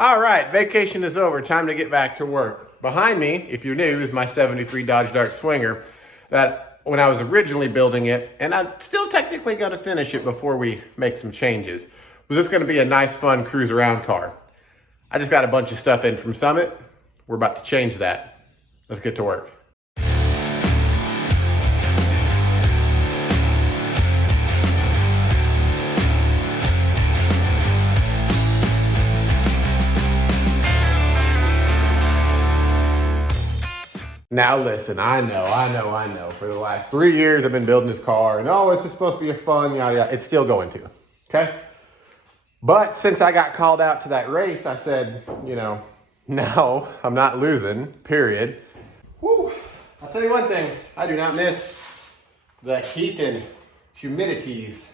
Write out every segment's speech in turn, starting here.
All right, vacation is over. Time to get back to work. Behind me, if you're new, is my 73 Dodge Dart Swinger that when I was originally building it, and I'm still technically gonna finish it before we make some changes, was this gonna be a nice, fun cruise around car. I just got a bunch of stuff in from Summit. We're about to change that. Let's get to work. Now listen, I know. For the last 3 years I've been building this car and it's just supposed to be a fun, yeah. It's still going to, okay? But since I got called out to that race, I said, no, I'm not losing, period. Woo. I'll tell you one thing, I do not miss the heat and humidities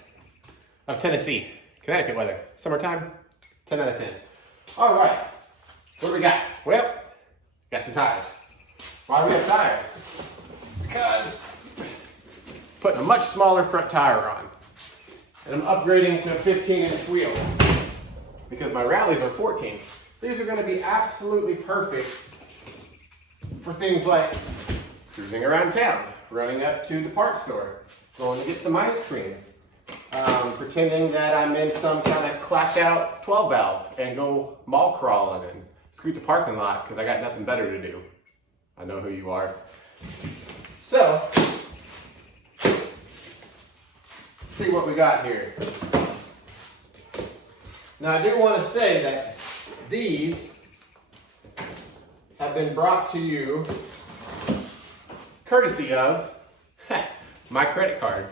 of Tennessee. Connecticut weather, summertime, 10 out of 10. All right, what do we got? Well, got some tires. Why do we have tires? Because putting a much smaller front tire on. And I'm upgrading to 15-inch wheels. Because my rallies are 14. These are going to be absolutely perfect for things like cruising around town, running up to the parts store, going to get some ice cream, pretending that I'm in some kind of clapped out 12 valve and go mall crawling and scoot the parking lot because I got nothing better to do. I know who you are. So, let's see what we got here. Now I do want to say that these have been brought to you courtesy of my credit card.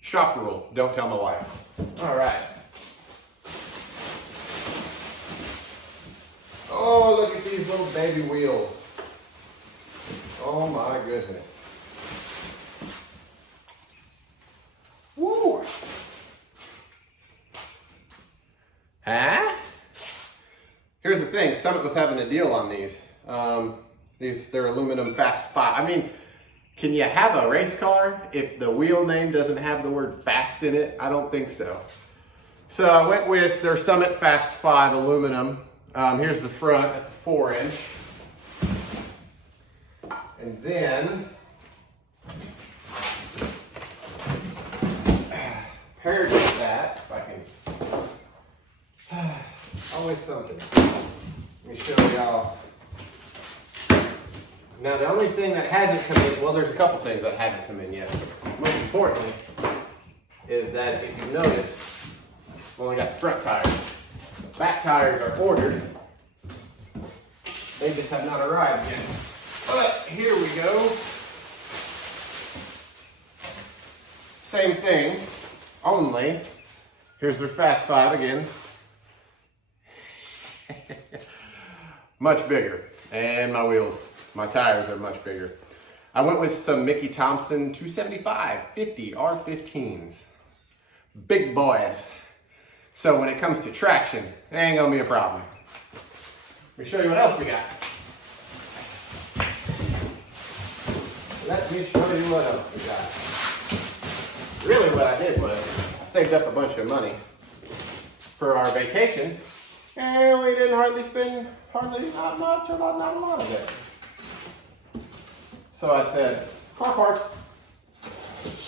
Shop rule, don't tell my wife. All right. Oh, look at these little baby wheels. Oh my goodness. Woo! Huh? Here's the thing, Summit was having a deal on these. They're aluminum Fast 5. I mean, can you have a race car if the wheel name doesn't have the word fast in it? I don't think so. So I went with their Summit Fast 5 aluminum. Here's the front, that's a 4-inch. And then, paired with that, if I can, always something. Let me show y'all. Now the only thing that hasn't come in, well there's a couple things that haven't come in yet. Most importantly is that if you notice, I've only got the front tires. The back tires are ordered. They just have not arrived yet. But here we go. Same thing, only here's their Fast 5 again. Much bigger. And my wheels, my tires are much bigger. I went with some Mickey Thompson 275 50 R15s. Big boys. So when it comes to traction, it ain't gonna be a problem. Let me show you what else we got. Let me show you what else we got. Really what I did was, I saved up a bunch of money for our vacation, and we didn't spend not much or not a lot of it. So I said, car parts.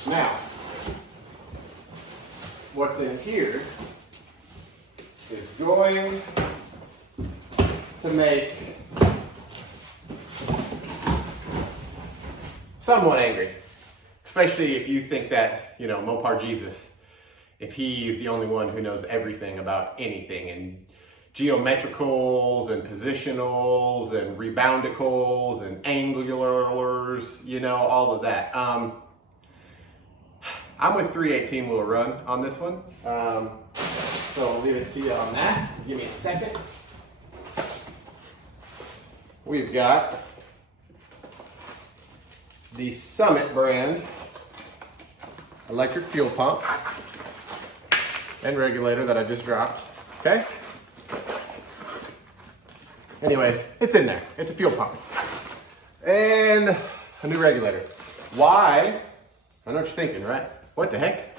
Now, what's in here is going to make somewhat angry, especially if you think that, Mopar Jesus, if he's the only one who knows everything about anything, and geometricals and positionals and reboundicals and angulars, all of that. I'm with 318 wheel run on this one, so I'll leave it to you on that. Give me a second. We've got the Summit brand electric fuel pump and regulator that I just dropped, okay? Anyways, it's in there. It's a fuel pump. And a new regulator. Why? I know what you're thinking, right? What the heck?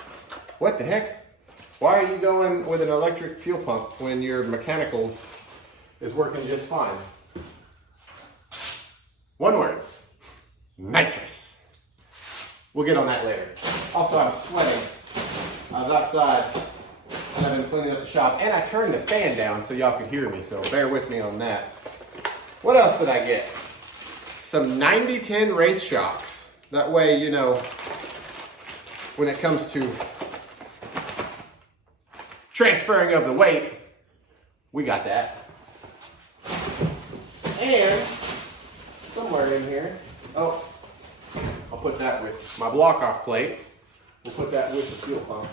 What the heck? Why are you going with an electric fuel pump when your mechanicals is working just fine. One word, nitrous. We'll get on that later. Also, I was sweating. I was outside and I've been cleaning up the shop, and I turned the fan down so y'all could hear me, so bear with me on that. What else did I get? Some 90-10 race shocks. That way, you know, when it comes to transferring of the weight, we got that. And somewhere in here, oh, I'll put that with my block off plate. We'll put that with the fuel pump.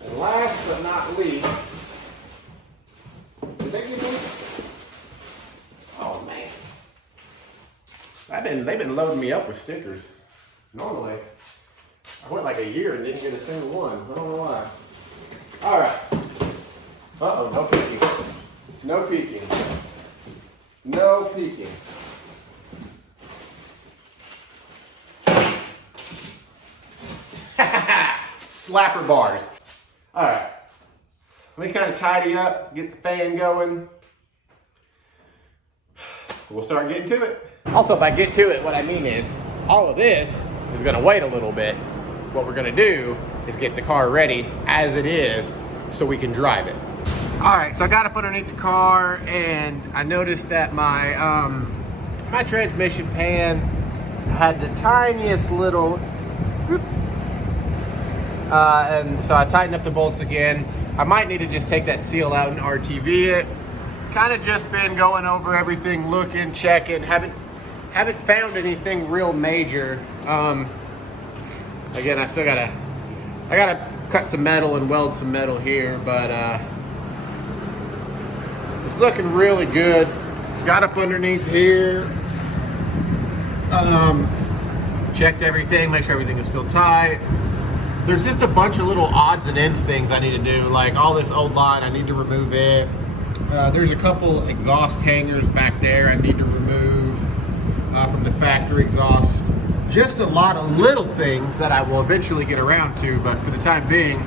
And last but not least, did they give me? Oh man. They've been loading me up with stickers. Normally, I went like a year and didn't get a single one. I don't know why. All right. Uh-oh, no peeking. No peeking. No peeking. Slapper bars. All right. Let me kind of tidy up, get the fan going. We'll start getting to it. Also, if I get to it, what I mean is all of this is going to wait a little bit. What we're going to do is get the car ready as it is so we can drive it. All right, so I got up underneath the car and I noticed that my my transmission pan had the tiniest little whoop, and so I tightened up the bolts again. I might need to just take that seal out and RTV it. Kind of just been going over everything, looking, checking. Haven't found anything real major. Again, I gotta cut some metal and weld some metal here, but it's looking really good. Got up underneath here, checked everything, make sure everything is still tight. There's just a bunch of little odds and ends things I need to do, like all this old line, I need to remove it. There's a couple exhaust hangers back there I need to remove from the factory exhaust. Just a lot of little things that I will eventually get around to, but for the time being,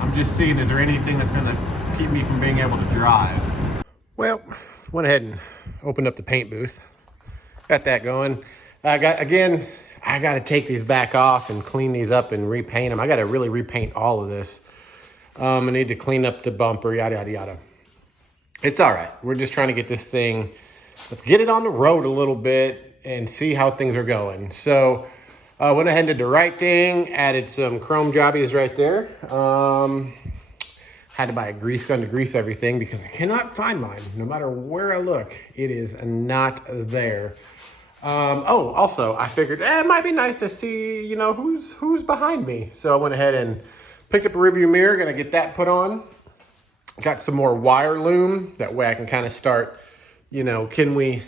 I'm just seeing, is there anything that's gonna keep me from being able to drive? Well, went ahead and opened up the paint booth. Got that going. I got to take these back off and clean these up and repaint them. I got to really repaint all of this. I need to clean up the bumper, yada, yada, yada. It's all right. We're just trying to get this thing, let's get it on the road a little bit and see how things are going. So went ahead and did the right thing, added some chrome jobbies right there. Had to buy a grease gun to grease everything because I cannot find mine. No matter where I look, it is not there. Oh, also, I figured it might be nice to see, you know, who's behind me. So I went ahead and picked up a rearview mirror, gonna get that put on. Got some more wire loom. That way I can kind of start, you know, can we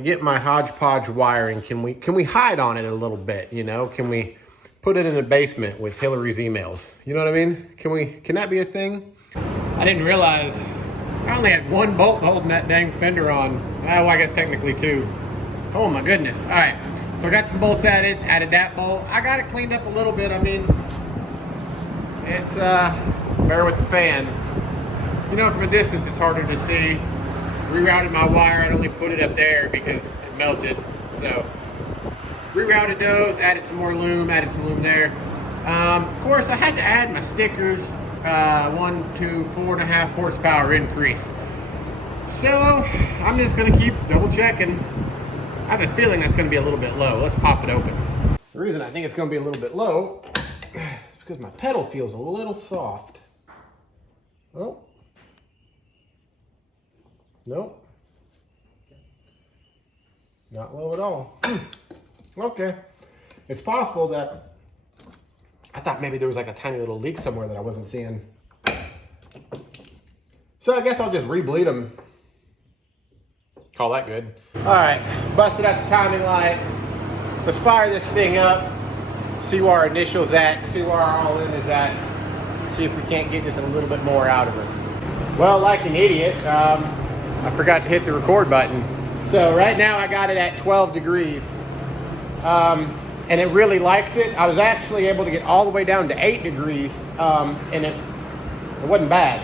get my hodgepodge wiring? Can we hide on it a little bit, you know? Can we put it in the basement with Hillary's emails? You know what I mean? Can that be a thing? I didn't realize I only had one bolt holding that dang fender on. Oh, I guess technically two. Oh my goodness. All right, so I got some bolts added that bolt. I got it cleaned up a little bit. I mean, it's, bear with the fan. You know, from a distance, it's harder to see. Rerouted my wire, I'd only put it up there because it melted. So, rerouted those, added some more loom, added some loom there. Of course, I had to add my stickers, 1 to 4.5 horsepower increase. So, I'm just gonna keep double checking. I have a feeling that's gonna be a little bit low. Let's pop it open. The reason I think it's gonna be a little bit low is because my pedal feels a little soft. Oh. Nope. Not low at all. Okay. It's possible that I thought maybe there was like a tiny little leak somewhere that I wasn't seeing. So I guess I'll just re-bleed them. Call that good. All right, busted out the timing light. Let's fire this thing up. See where our initial's at. See where our all-in is at. See if we can't get just a little bit more out of it. Well, like an idiot, I forgot to hit the record button. So right now I got it at 12 degrees. And it really likes it. I was actually able to get all the way down to 8 degrees, and it wasn't bad.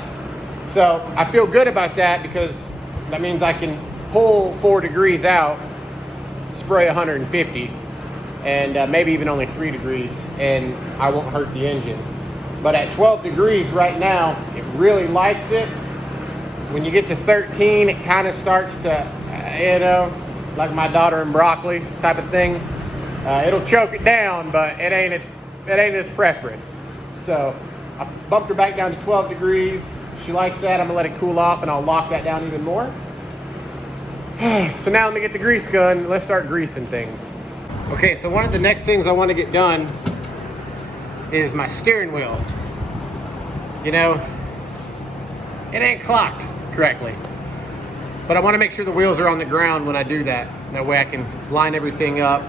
So I feel good about that because that means I can pull 4 degrees out, spray 150, and maybe even only 3 degrees, and I won't hurt the engine. But at 12 degrees right now, it really likes it. When you get to 13, it kind of starts to, like my daughter and broccoli type of thing. It'll choke it down, but it ain't its preference. So I bumped her back down to 12 degrees. She likes that. I'm gonna let it cool off and I'll lock that down even more. So now let me get the grease gun. Let's start greasing things. Okay, so one of the next things I want to get done is my steering wheel. You know, it ain't clocked correctly, but I want to make sure the wheels are on the ground when I do that. That way I can line everything up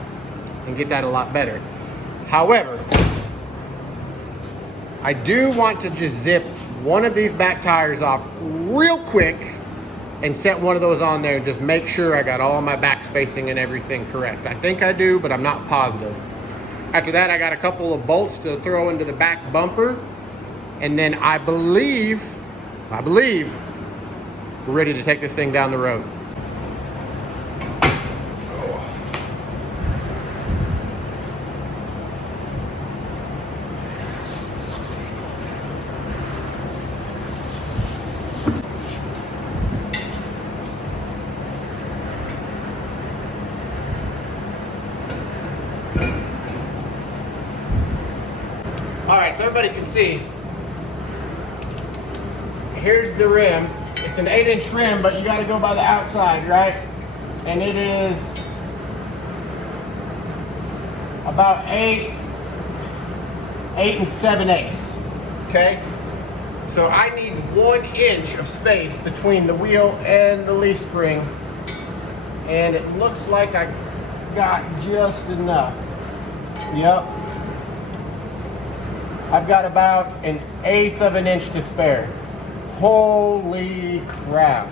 and get that a lot better. However, I do want to just zip one of these back tires off real quick and set one of those on there and just make sure I got all my back spacing and everything correct. I think I do, but I'm not positive. After that, I got a couple of bolts to throw into the back bumper, and then I believe we're ready to take this thing down the road. All right, so everybody can see, here's the rim. It's an 8-inch rim, but you gotta go by the outside, right? And it is about 8 7/8, okay? So I need 1 inch of space between the wheel and the leaf spring, and it looks like I got just enough. Yep. I've got about 1/8 of an inch to spare. Holy crap.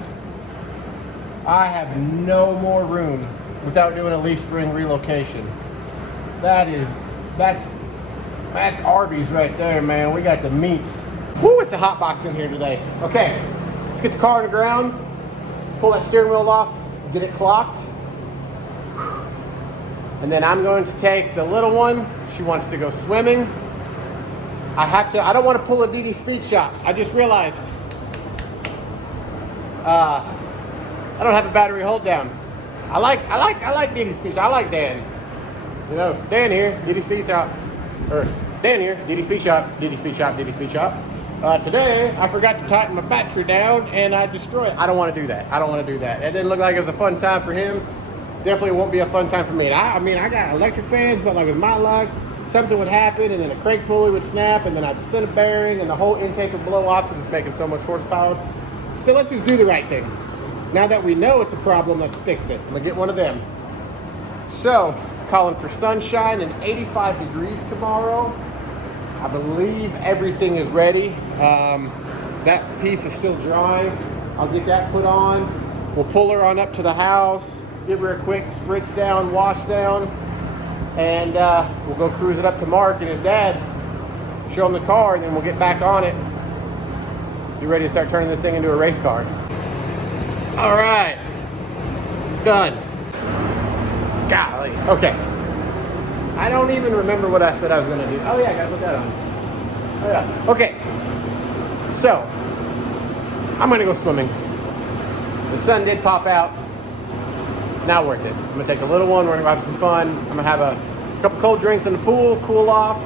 I have no more room without doing a leaf spring relocation. That's Arby's right there, man. We got the meats. Woo, it's a hot box in here today. Okay, let's get the car on the ground, pull that steering wheel off, get it clocked. And then I'm going to take the little one. She wants to go swimming. I don't want to pull a DD Speed Shop. I just realized I don't have a battery hold down. I like DD Speed Shop. I like Dan. You know, Dan here, DD Speed Shop. Or Dan here, DD Speed Shop, DD Speed Shop, DD Speed Shop. Today, I forgot to tighten my battery down and I destroyed it. I don't want to do that. I don't want to do that. It didn't look like it was a fun time for him. Definitely won't be a fun time for me. I mean, I got electric fans, but like with my luck, something would happen and then a crank pulley would snap and then I'd spin a bearing and the whole intake would blow off because it's making so much horsepower. So let's just do the right thing. Now that we know it's a problem, let's fix it. I'm gonna get one of them. So, calling for sunshine and 85 degrees tomorrow. I believe everything is ready. That piece is still drying. I'll get that put on. We'll pull her on up to the house, give her a quick spritz down, wash down, and we'll go cruise it up to Mark and his dad, show him the car, and then we'll get back on it. Be ready to start turning this thing into a race car. All right, done. Golly, okay. I don't even remember what I said I was gonna do. Oh yeah, I gotta put that on. Oh yeah, okay. So, I'm gonna go swimming. The sun did pop out. Not worth it. I'm gonna take the little one, we're gonna have some fun. I'm gonna have a couple cold drinks in the pool, cool off.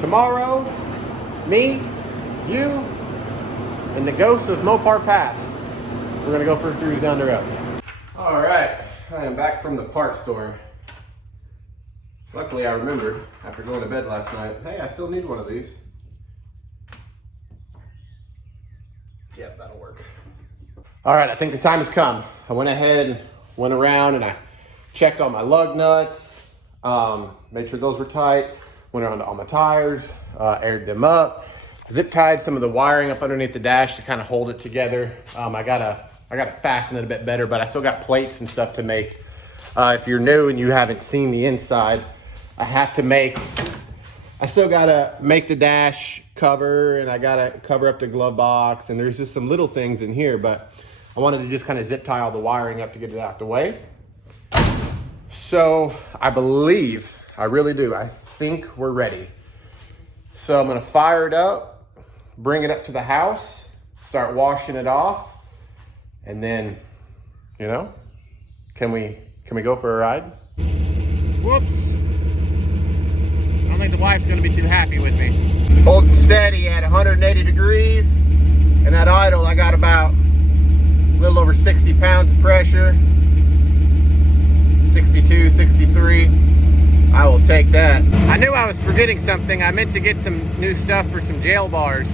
Tomorrow, me, you, and the ghosts of Mopar Pass. We're gonna go for a cruise down the road. All right, I am back from the parts store. Luckily I remembered after going to bed last night, hey, I still need one of these. Yep, that'll work. All right, I think the time has come. I went ahead and went around and I checked all my lug nuts, made sure those were tight, went around to all my tires, aired them up, zip tied some of the wiring up underneath the dash to kind of hold it together. I gotta fasten it a bit better, but I still got plates and stuff to make. If you're new and you haven't seen the inside, I still gotta make the dash cover, and I gotta cover up the glove box, and there's just some little things in here, but I wanted to just kind of zip tie all the wiring up to get it out the way. So I believe, I really do, I think we're ready. So I'm gonna fire it up, bring it up to the house, start washing it off, and then, you know, can we go for a ride? Whoops. I don't think the wife's gonna be too happy with me. Holding steady at 180 degrees, and at idle I got about a little over 60 pounds of pressure. 62, 63. I will take that. I knew I was forgetting something. I meant to get some new stuff for some jail bars.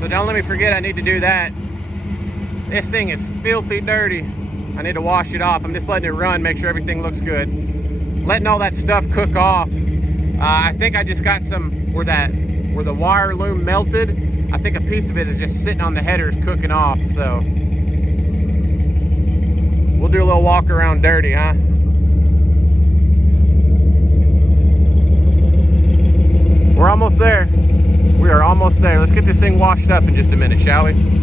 So don't let me forget I need to do that. This thing is filthy dirty. I need to wash it off. I'm just letting it run, make sure everything looks good. Letting all that stuff cook off. I think I just got some, where the wire loom melted, I think a piece of it is just sitting on the headers cooking off, so. We'll do a little walk around dirty, huh? We're almost there. We are almost there. Let's get this thing washed up in just a minute, shall we?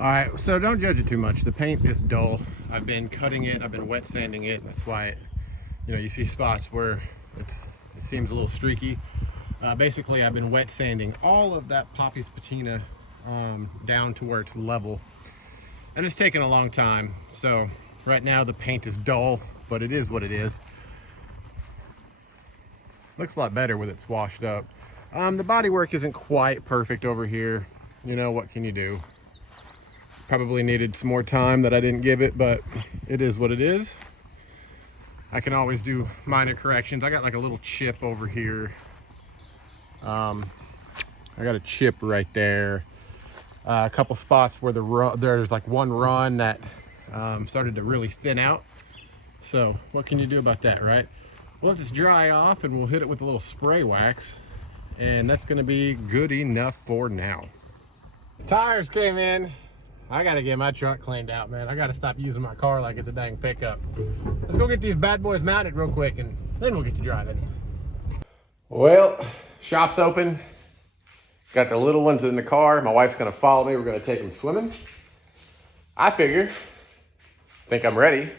All right, so don't judge it too much. The paint is dull. I've been cutting it, I've been wet sanding it, and that's why it, you know, you see spots where it seems a little streaky. Basically, I've been wet sanding all of that Poppy's patina down to where it's level. And it's taken a long time. So right now the paint is dull, but it is what it is. Looks a lot better with it washed up. The bodywork isn't quite perfect over here. You know, what can you do? Probably needed some more time that I didn't give it, but it is what it is. I can always do minor corrections. I got like a little chip over here. I got a chip right there. A couple spots where there's like one run that started to really thin out. So what can you do about that, right? We'll let this dry off and we'll hit it with a little spray wax, and that's gonna be good enough for now. Tires came in. I gotta get my truck cleaned out, man. I gotta stop using my car like it's a dang pickup. Let's go get these bad boys mounted real quick, and then we'll get to driving. Well, shop's open. Got the little ones in the car. My wife's gonna follow me. We're gonna take them swimming. I think I'm ready.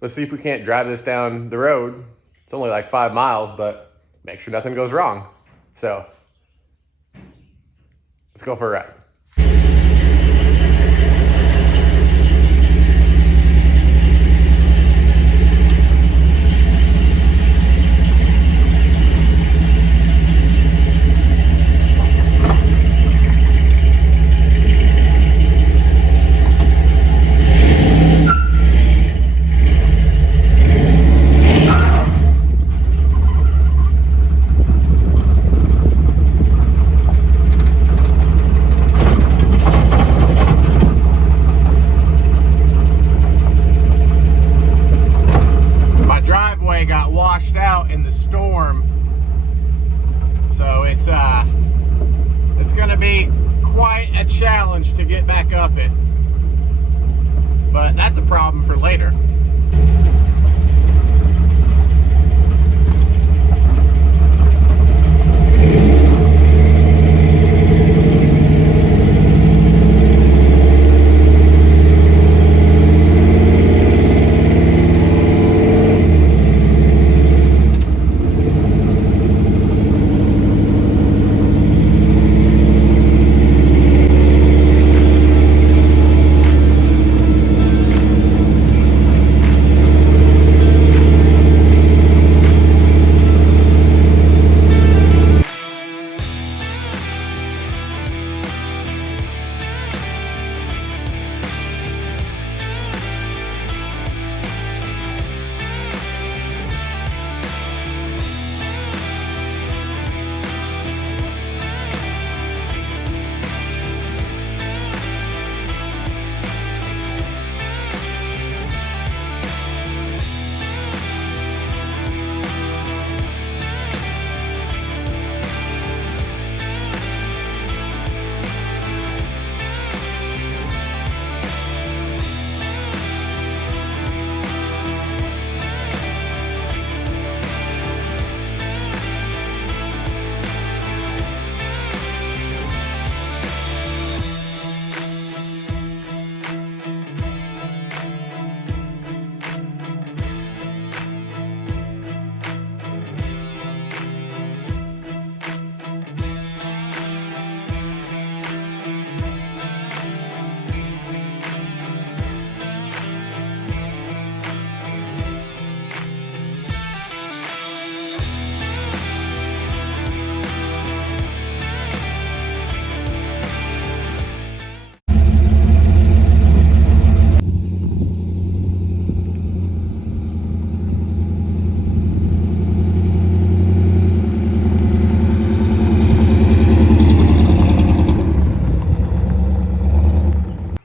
Let's see if we can't drive this down the road. It's only like 5 miles, but make sure nothing goes wrong. So let's go for a ride. out in the storm. So it's gonna be quite a challenge to get back up it. But that's a problem for later.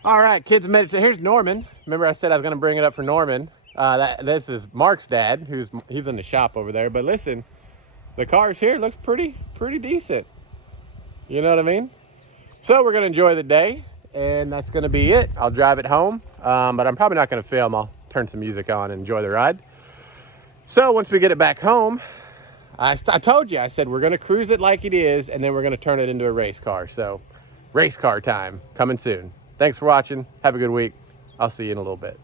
All right, kids made it. So here's Norman. Remember I said I was going to bring it up for Norman. This is Mark's dad, he's in the shop over there. But listen, the car's here. Looks pretty decent. You know what I mean? So we're going to enjoy the day, and that's going to be it. I'll drive it home, but I'm probably not going to film. I'll turn some music on and enjoy the ride. So once we get it back home, I told you, I said we're going to cruise it like it is, and then we're going to turn it into a race car. So race car time coming soon. Thanks for watching. Have a good week. I'll see you in a little bit.